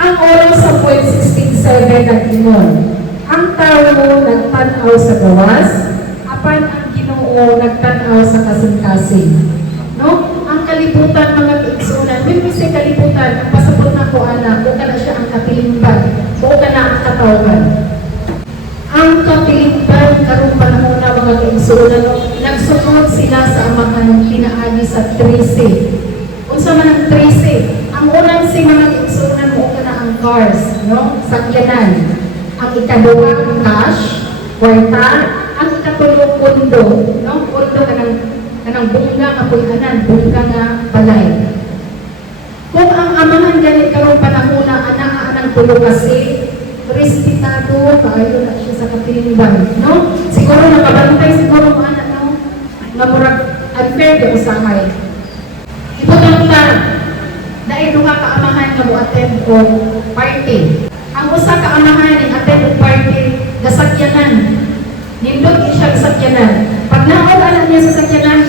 Ang oras sa point 16.7 nag-ingon, ang tao nagtanaw sa gawas, apan ang Ginoo nagtanaw sa kasing-kasing. No? Ang kalibutan mga kaigsunan, may kasi kalibutan, ang pasabot na ko anak, o ka na siya ang katilingban, o ka na ang katawan. Ang katilingban, karong panahon na mga kaigsunan, nagsunod sila sa amahan pinaagi sa 13. Unsa man ang 13? Ang unang si mga kaigsunan mo ka na ang cars, no? Sakyanan. Ang ikaduwa, cash, kwarta, ang ikatulong pundo, no? Pundo kanang bunga nga puyanan, bunga nga balay. Kung ang amahan ganit karong panahon na anang tulo kasi, respetado, kaayo na siya sa katilingban, no? Siguro nakabantay, siguro mo anak, no? Nga murag unfair yung usahay. Ibutang na, dahil duha ka amahan nga mo-attend o party. Ang usa ka amahan ni attend o party, gasakyanan. Nindot siya gasakyanan. Pag naon anak niya sa sakyanan,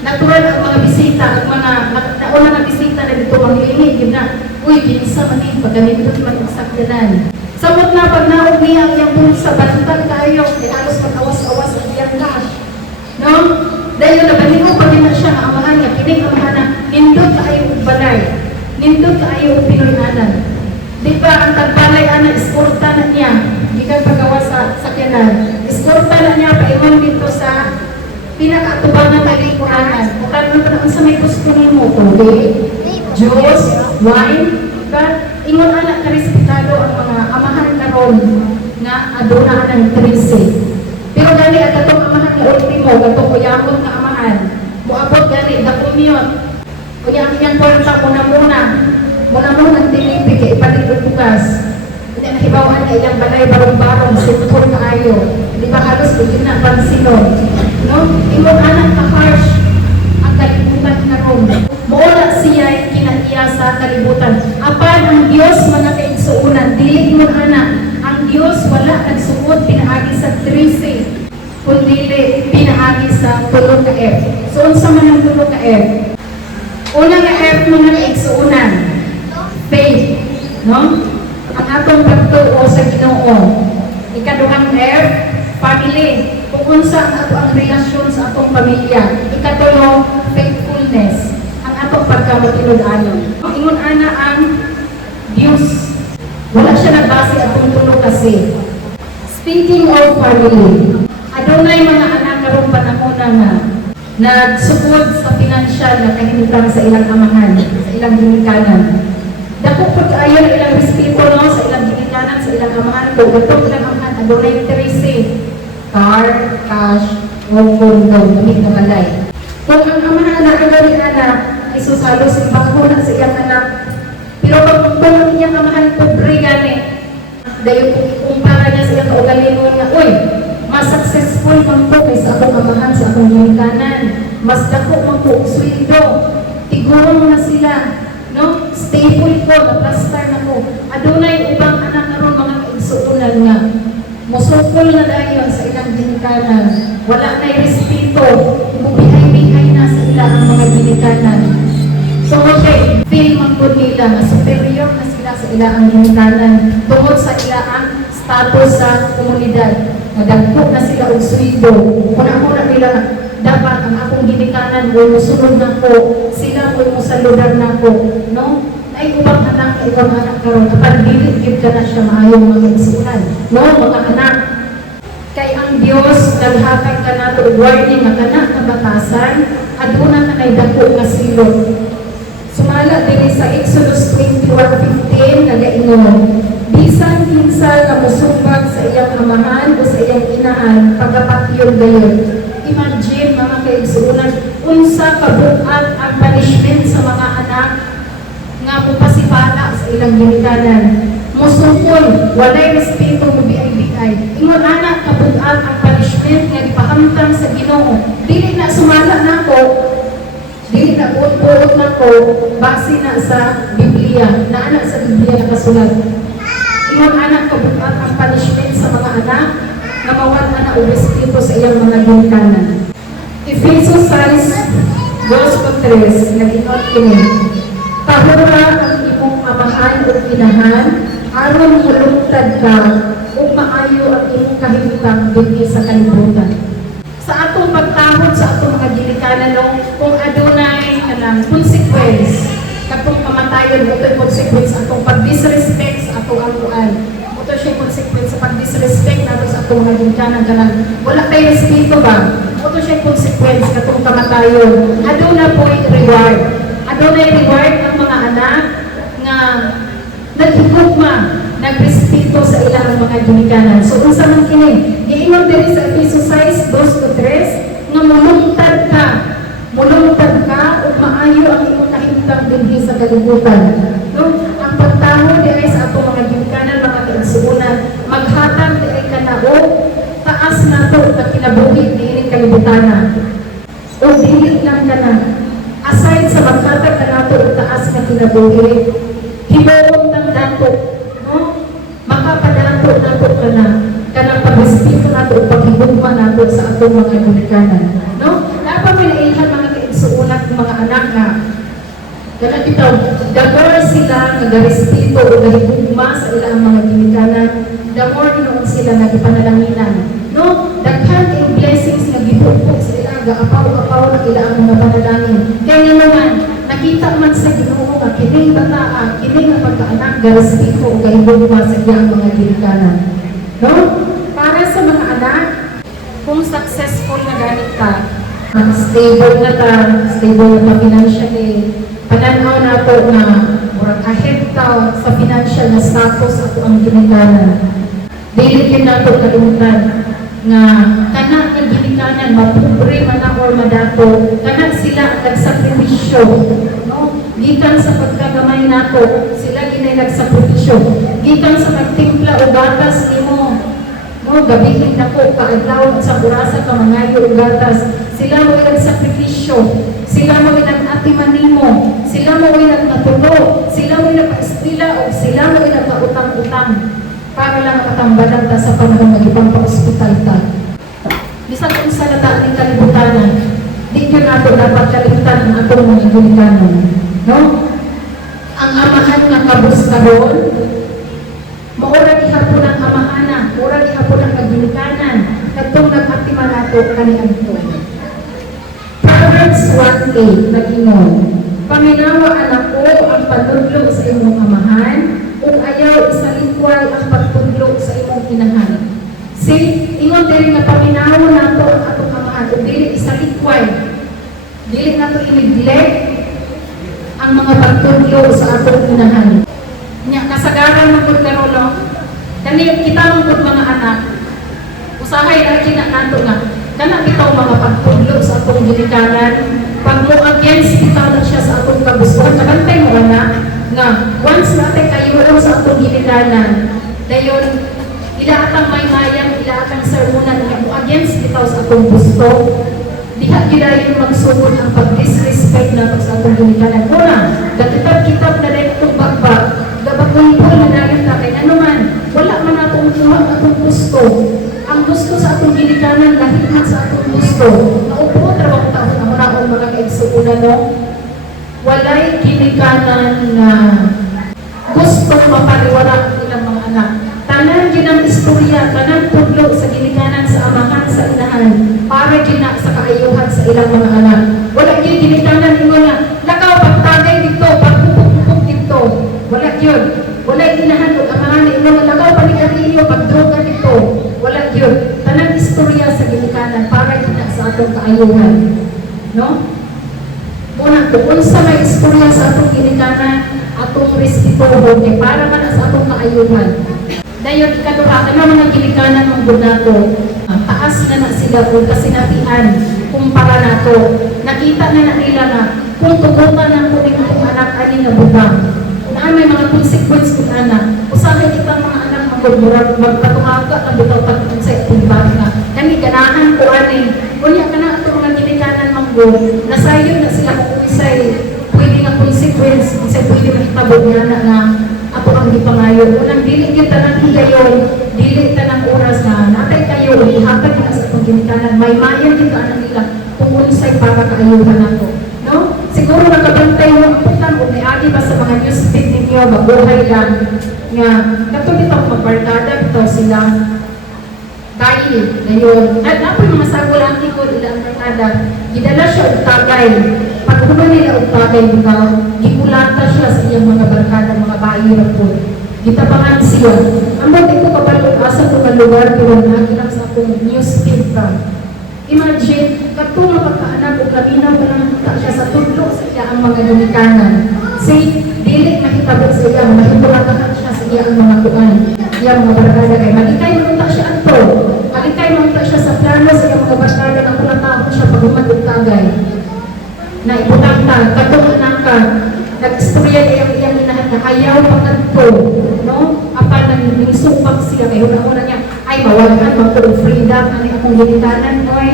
natural ang mga bisita, ang mga nauna na bisita na dito manglinig, yun na, uy, binisa man eh, pag ganito man ang sakyanan. Samot na pag naog niya ang iyang bulsa, bantag tayo, kaya halos mag-awas-awas ang iyang cash. No? Dahil nabalingo pag na siya ang amahan niya, kinig amahan na, nindot kaayo og balay, nindot kaayo og pinoy-anan. Di ba, ang tagbalay ana, iskorta na niya, gikan paggawa sa sakyanan, iskorta na niya, paingon dito sa pinakatubangan na lingkuranan. O karon pa na sa may gusto nimo, tubig, juice, wine, diba? Ingon anak na respetado ang mga amahan karon nga aduna ng 13. Pero gani at atong amahan nga ultimo, gatong uyamot nga amahan, muabot gani dakumiyot. Kunya ang iyang kwarta muna ang tinipi kay ipalit bukas. Hindi nahibawan na iyang balay barong-barong, sintor kaayo. Di ba halos hindi na pansinon. No? Ingon anak na harsh ang kalibutan karon. Mola siya kinaiya sa kalibutan. Apan ang Dios mga kaigsuonan, dili ingon anak, ang Dios wala nagsuot pinaagi sa 13, kundi pinaagi sa tulo ka F. So unsa man ang tulo ka F? Una nga F mga kaigsuonan, faith, no? Ang atong pagtuo sa Ginoo. Ikaduhang F, family. Kung unsa ang ato ang relasyon sa atong pamilya. Ikatulo, faithfulness. Ang atong pagkamatinud-anon. Ingon ana ang Dios. Wala siya nagbase atong tulo kasi. Speaking of family, adunay mga anak karong panahon na nagsukod sa pinansyal na kahimtang sa ilang amahan, sa ilang ginikanan. Dako pag ayon ilang respeto no sa ilang ginikanan, sa ilang amahan, kung gatong ilang amahan adunay 13. Car, cash, o pundo, gamit na balay. Kung ang amahan na agawin anak, ay susalo sa bangko na sa iyang anak. Pero kung ang iyang amahan, pobre gani. Dahil kung ikumpara niya sa iyang kaugalingon nga, uy, mas successful man po kaysa akong amahan sa akong ginikanan. Mas dako man po sweldo. Tigurong na sila. No? Stable ko, naplastar na ko. Adunay ubang anak karon mga kaigsuunan nga. Musukol na dayon sa ilang ginikanan. Wala na'y respeto. Bubihay-bihay na sa ilang mga ginikanan. So, okay, feel man po nila na superior na sila sa ilang ginikanan tungkol sa ilang status sa komunidad. Madagpo na sila og sweldo. Una-una nila dapat ang akong ginikanan o musunod na ko, sila o musaludar na ko. No? Ay ubang anak, ibang anak karon kapag diligid ka na siya maayong mga kaigsuonan. No, mga anak, kay ang Dios naghatag ka na to warning nga kana nga batasan aduna ka nay dako nga silot. Sumala dinhi sa Exodus 21:15 nagaingon, bisan kinsa nga mosumbag sa iyang amahan o sa iyang inahan pagapatyon gayon. Imagine mga kaigsuonan unsa kabuat ang punishment sa mga anak nga mupasipala sa ilang ginikanan. Musukol, walay respeto mo biay-biay. Ingon anak, kabugat ang punishment nga ipahamtang sa Ginoo. Dili na sumala nako, dili na buot-buot nako, base na sa Biblia, na anak sa Biblia nakasulat. Ingon anak, kabugat ang punishment sa mga anak nga mawala na o respeto sa iyang mga ginikanan. Efesos 6, verse 3, nag-ingat kini. Tahura ang imong amahan o inahan, aron mulungtad ka ug maayo ang imong kahimtang dinhi sa kalibutan. Sa atong pagtahod sa atong mga ginikanan no, kung adunay kanang consequence katong kamatayon mo ito'y consequence atong pag-disrespect sa atong amuan. Ito siya consequence sa pag-disrespect nato sa atong mga ginikanan kanang wala tayo respeto ba? Ito siya consequence katong kamatayon. Aduna po'y reward. Adunay reward ang mga anak nga naghigugma, nagrespeto sa ilang mga ginikanan. So, unsa man kini? Giingon diri sa Efesos 6:2-3 nga mulungtad ka ug maayo ang imong kahimtang dinhi sa kalibutan. No? Ang pagtaho di ay sa atong mga ginikanan, mga kaigsuonan, maghatag di ay kanao, taas nato na kinabuhi niining kalibutan. O dili lang kana. Aside sa maghatag ka nato og taas na kinabuhi, himuon ng dato, no? Makapadato nato kanang pagrespeto nato ug paghigugma nato sa atong mga ginikanan, no? Dapat pinailhan mga kaigsuonan ng mga anak nga kana bitaw dagar sila nagarespeto ug nahigugma sa ilang mga ginikanan, the more hinuon sila nagipanalangin, no? Daghan kay blessings nga gibukbok sa ilang apaw-apaw ng ilang mga panalangin. Kaya naman nakita man sa Ginoo nga kini bataa, kini nga pagkaanak garespeto ug kahigugma sa iyang mga ginikanan. No? Para sa mga anak, kung successful na ganit ka, stable na financially, pananaw na po na murag ahead ka sa financial na status ato ang ginikanan. Dili yun na po kalimutan nga kana ang ginikanan, mapobre man na or madato, kana sila ang nagsakripisyo, no? Gikan sa pagkagamay nato, sila ginay nagsakripisyo. Gikan sa magtimpla o gatas nimo, no, gabihin nako kaadlaw sa burasa ka mangayo og gatas, sila mo nagsakripisyo, sila mo nag-atiman nimo, sila mo nagpatulo, sila mo nagpaestila o sila mo nagpautang-utang para lang matambalan ta sa panahon nga ipang-hospital ta. Bisan kung sa lataan ng kalibutanan, di yun nato dapat kalimtan ang atong mga ginikanan, no? Ang amahan nga kabus karon, maura gihapon ang amahana, maura gihapon ang kaginikanan, katong nag-atiman nato kaniadto. Proverbs 1:8 nag-ingon, paminawa anak ko ang panudlo sa imong amahan, ug ayaw isalikway ang pagtudlo sa imong inahan. See, ingon diri nga paminawa nato ang atong amahan, ug dili isalikway. Dili nato i-neglect ang mga pagtudlo sa atong inahan. Nya kasagaran man pud karon no. Kani kita man pud mga anak. Usahay ra kina nato nga kana bitaw mga pagtudlo sa atong ginikanan. Pag mo against bitaw na siya sa atong kagustuhan, kabantay mo na nga once natin kayo sa atong ginikanan, dayon ilaatang maymayan, ilaatang sermonan nga mo against bitaw sa atong gusto. Diha gidayon magsugod ang pag-disrespect na sa atong ginikanan. Una, kitab na dahil itong bagbag, gabagulpol na dayon na kay ano man, wala man atong kuha atong gusto. Ang gusto sa atong ginikanan, lahit man sa atong gusto. Naupo, trabaho taon na muna akong mga kaigsuunan, no? Walay ginikanan na gusto mapaliwala ilang mga anak. Tanan ginang istorya, tanan tudlo sa ginikanan sa amahan sa inahan, para gina sa kaayuhan sa ilang mga anak. Wala gyud ginikanan ingon nga, lakaw pagtagay dito, pagpupok dito. Wala gyud. Wala inahan ug amahan ingon nga lakaw panigarilyo, pagdroga dito. Wala gyud. Tanan istorya sa ginikanan para gina sa atong kaayuhan. No? Una, kung sa may istorya sa atong ginikanan, atong respetuhon kay para man sa atong kaayuhan. Dayon ikaduha kana mga ginikanan mong nato, taas na sila kung kasinatian kumpara nato. Nakita na nila na kung tugutan ang kuning kong anak ani nga butang. Na may mga consequence kung anak. Usahay kita mga anak magmurag magpatuhaga ang bitaw pagkung sa itong bata. Kani ganahan ko ani. Kunya kana ato mga ginikanan manggo, nasayon na sila kung isay pwede nga consequence, isay pwede makitabo niya na ako ang gipangayon. Unang dili gyud tanang higayon, dili tanang oras na natay kayo ihatag na sa ginikanan. May mayan gyud ana nila kung unsay para kaayuhan nato. No? Siguro nakabantay mo ang putan o may agi ba sa mga newsfeed ninyo inyo, mabuhay lang nga katulad itong pagbarkada bitaw sila dahil ngayon at ako yung mga sagulang ko ilang barkada gidala siya og tagay pag human nila og tagay bitaw gikulata siya sa iyang mga barkada mga bayi ra po gitabangan siya ang bakit ko kabalo asa ko nga lugar pero naginang sa akong newsfeed pa imagine katong mapagkaanak o kaminaw ka lang nakita siya sa tudlo sa iya ang mga Dominikanan say dili makitabo sa iya mahitulatakan siya sa iya ang mga kuan iya mga barkada kay malikay manunta siya ato malikay manunta siya sa plano sa iya mga barkada na kulatahon siya pag human tagay na ibutang ta katong anak ka nag-istorya iyang inahan na ayaw pagkanto no apan nang supak siya kay una niya ay mawagan magtuog freedom ani akong ginikanan oy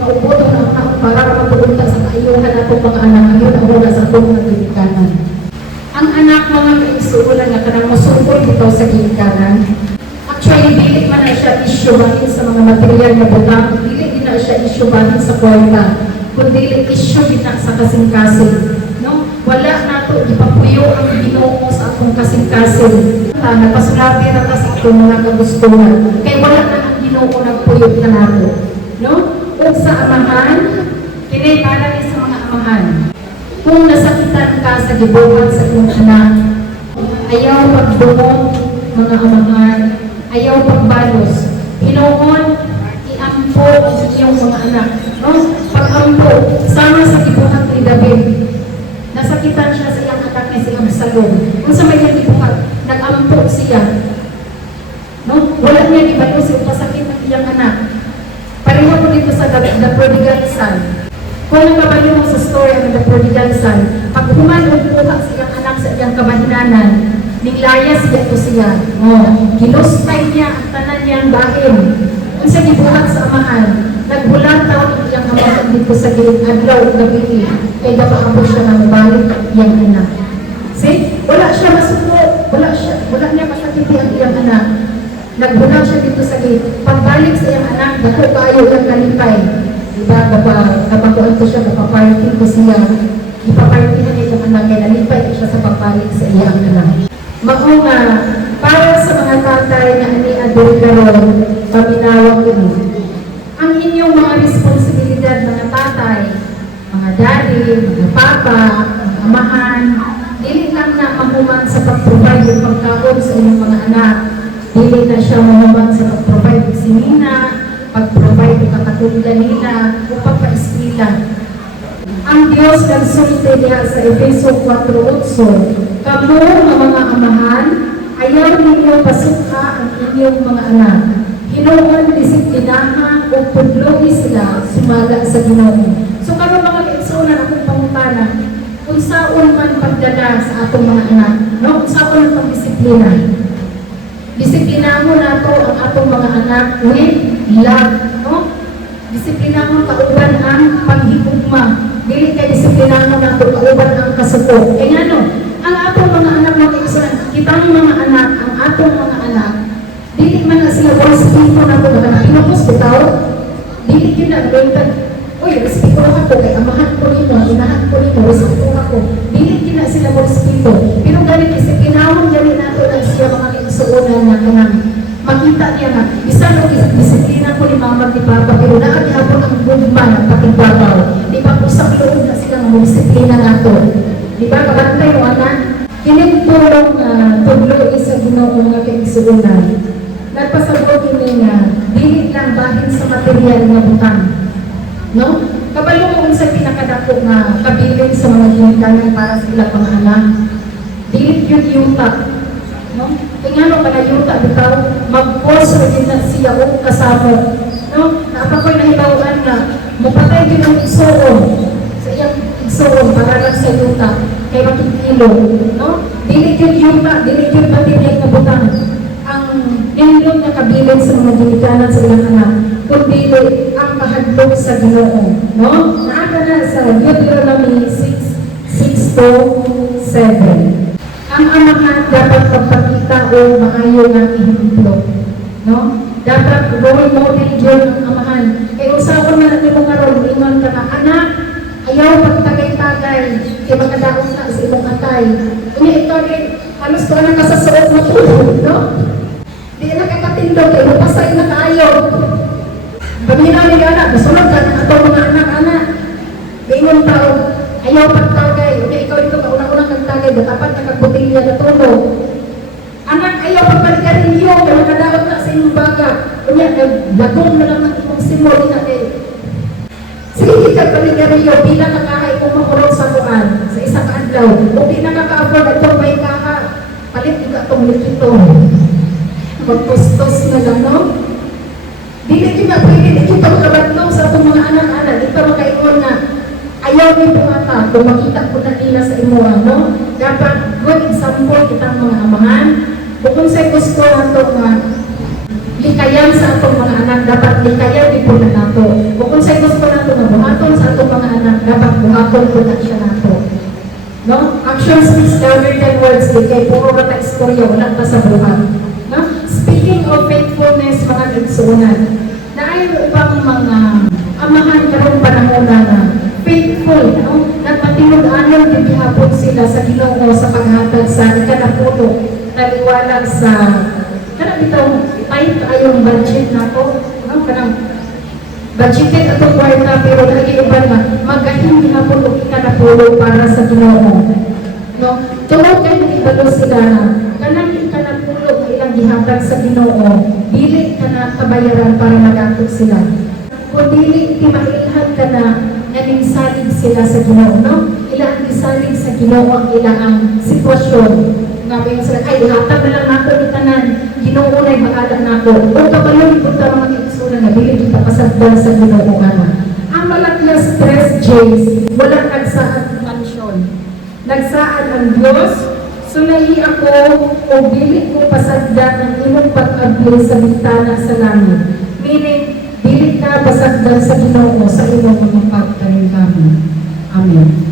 maupoto na ako para mapudunta sa kaayuhan atong mga anak ayon ang una sa atong mga ginikanan ang anak mga kaigsuonan nga kanang mosugod bitaw sa ginikanan actually dili man na siya issue bahin sa mga material na butang dili din na siya issue bahin sa kwarta kundi issue bitaw sa kasing-kasing no wala nato ipapuyo ang Ginoo sa atong kasing-kasing napasulabi na kasi itong mga kagustuhan kay wala na ang Ginoo nagpuyo na nato no ug sa amahan kini para ni sa mga amahan kung nasakitan ka sa gibuhat sa iyong anak ayaw pagdumog mga amahan ayaw pagbalos hinuon iampo ang iyong mga anak no pag-ampo sama sa gibuhat ni David nasakitan siya sa iyang anak ni si Absalom kung sa may gibuhat nag-ampo siya no wala niya ibalo siya pasakit ng iyang anak pareho po dito sa the prodigal son kung nakabalo mo sa story ng the prodigal son pag human kuha sa iyang anak sa iyang kamahinanan ninglayas siya to siya ginustay niya ang tanan niyang bahin kung sa gibuhat sa amahan nagbulat taon ang iyang amahan dito sa adlaw ug gabi kay gapaabot siya ng balik ang iyang anak see wala siya masuko wala niya masakiti ang iyang anak nagbulag siya dito sa pagbalik sa iyang anak dako kaayo ang kalipay diba kapakuan ko siya kapaparty ko siya ipaparty na niya yung anak kaya nalipay siya sa pagbalik sa iyang anak mao nga para sa mga tatay na ani adul karon paminawag ini ang inyong mga responsibilidad mga tatay mga daddy mga papa mga amahan dili lang na mahuman sa pag-provide ng pagkaon sa inyong mga anak dili na siya mahuman sa pag-provide ng sinina pag-provide ng kakatulilan nila o pagpa-eskwela ang Diyos nagsulti niya sa Efeso 4:8 kamo nga mga amahan ayaw ninyo pasuka ang inyong mga anak hinuon disiplinahan o pudlogi sila sumala sa Ginoo so karon mga kaigsuonan akong pangutana kung saan man pagdala sa atong mga anak no kung saan man disiplina disiplinahan nato ang atong mga anak with love no disiplinahan kauban ang paghigugma dili kay disiplinahan nato kauban ang kasuko kay ngano ang atong mga anak mga kaigsuonan kitang mga anak ang atong mga anak dili man na sila respeto nato nga pinapos bitaw dili gyud na gawin uy, respeto ako kay amahan ko nino, inahan ko nino, respeto ako. Dili kina sila mo respeto. Pero ganit disiplinahan ganit nato na siya mga kaigsuonan na kanang makita niya nga bisan og disiplina ko ni mama ni papa pero naa gihapon ang gugma ng pakigbabaw. Di ba usap loob na sila nga disiplina nato. Di ba kabantay mo anak? Kining tulong tudlo sa Ginoo nga kaigsuonan. Nagpasabot kini nga dili lang bahin sa material nga butang. No? Kabalo mo sa pinakadako nga kabilin sa mga ginikanan para sa ilang mga anak. Dili yun yuta. No? Kaya nga no, para yuta bitaw, mag-pause rin na siya o kasamo. No? Napakoy nahibawan na, mapatay din ang igsoon sa iyang igsoon para lang sa yuta. Kaya makikilo. No? Dili yun yuta, dili yun material na butang. Ang nindot na kabilin sa mga ginikanan sa ilang anak. Kundi ang mahadlok sa Ginoo. No? Naaka na sa Deuteronomy 6:6-7. Ang amahan dapat pagpakita o maayo ng ihemplo. No? Dapat role model yun ang amahan. Kaya usapan na natin mo karoon, ingon ka na, anak, ayaw pagtagay-tagay, kaya makadaon na sa ibang atay. Kaya ikaw rin, ano tulog, no? Di na kakatindog, kaya mapasay na kayo. Paminaw ni anak, masunod ka na ito mga anak-anak. Ingon tao, ayaw pagtagay. Okay, ikaw dito, kaunang-unang kagtagay, datapat na kagbutilya na tulog. Anak, ayaw pagpalikan ninyo, kaya nakadaot na sa inyong baga. Kunya, naglagong na lang ng imong simol na sige, kagpalikan ninyo, bilang kakahay kung makurong sa kuan, sa isang adlaw. Kung di nakaka-afford, itong may kaka, palit juga itong likitong. Magtustos na lang, no? Dili kita pwede, di kita makabatlong sa itong mga anak-anak. Dito makaingon na, ayaw ni bumata, kung makita ko na nila sa imuha, no? Dapat, good example kitang mga amahan. Kung sa'y gusto nato nga, likayan sa atong mga anak, dapat likayan di po na nato. Kung sa'y gusto nato nga buhaton sa atong mga anak, dapat buhaton po na siya nato. No? Action speaks louder than words, di kay puro rata istorya, wala pa sa buhat. No? Speaking of faithfulness, mga igsunan, na ay ibang mga amahan karong panahon na faithful, no? Nagpatinod-anon din gihapon sila sa Ginoo sa paghatag sa ikanapulo, naliwala sa kana bitaw tight ayong budget nato, no? Kanang budgeted atong kwarta pero lagi uban nga magahin gihapon og ikanapulo para sa Ginoo. No? Tungod kay nagibalo sila na kanang ikanapulo nga ilang gihatag sa Ginoo, dili kana kabayaran para magatod sila. Kung dili ti mailhan ka na naningsalig sila sa Ginoo, no? Ilang isalig sa Ginoo ang ilang sitwasyon. Ngayon yung sila, ay, ihatag na lang nato ni tanan, Ginoo na'y bahala nako. O kabalong ipunta mga igsunan na dili kita pasagdan sa Ginoo ana. Ang malakya stress, James, walang nagsaan mansyon. Nagsaan ang Diyos, sulayi ako o dili ko pasagdan ang imong pag-abli sa bitana sa langit. Meaning, dili ka pasagdan sa Ginoo sa imong mga pagtanim kami. Amen.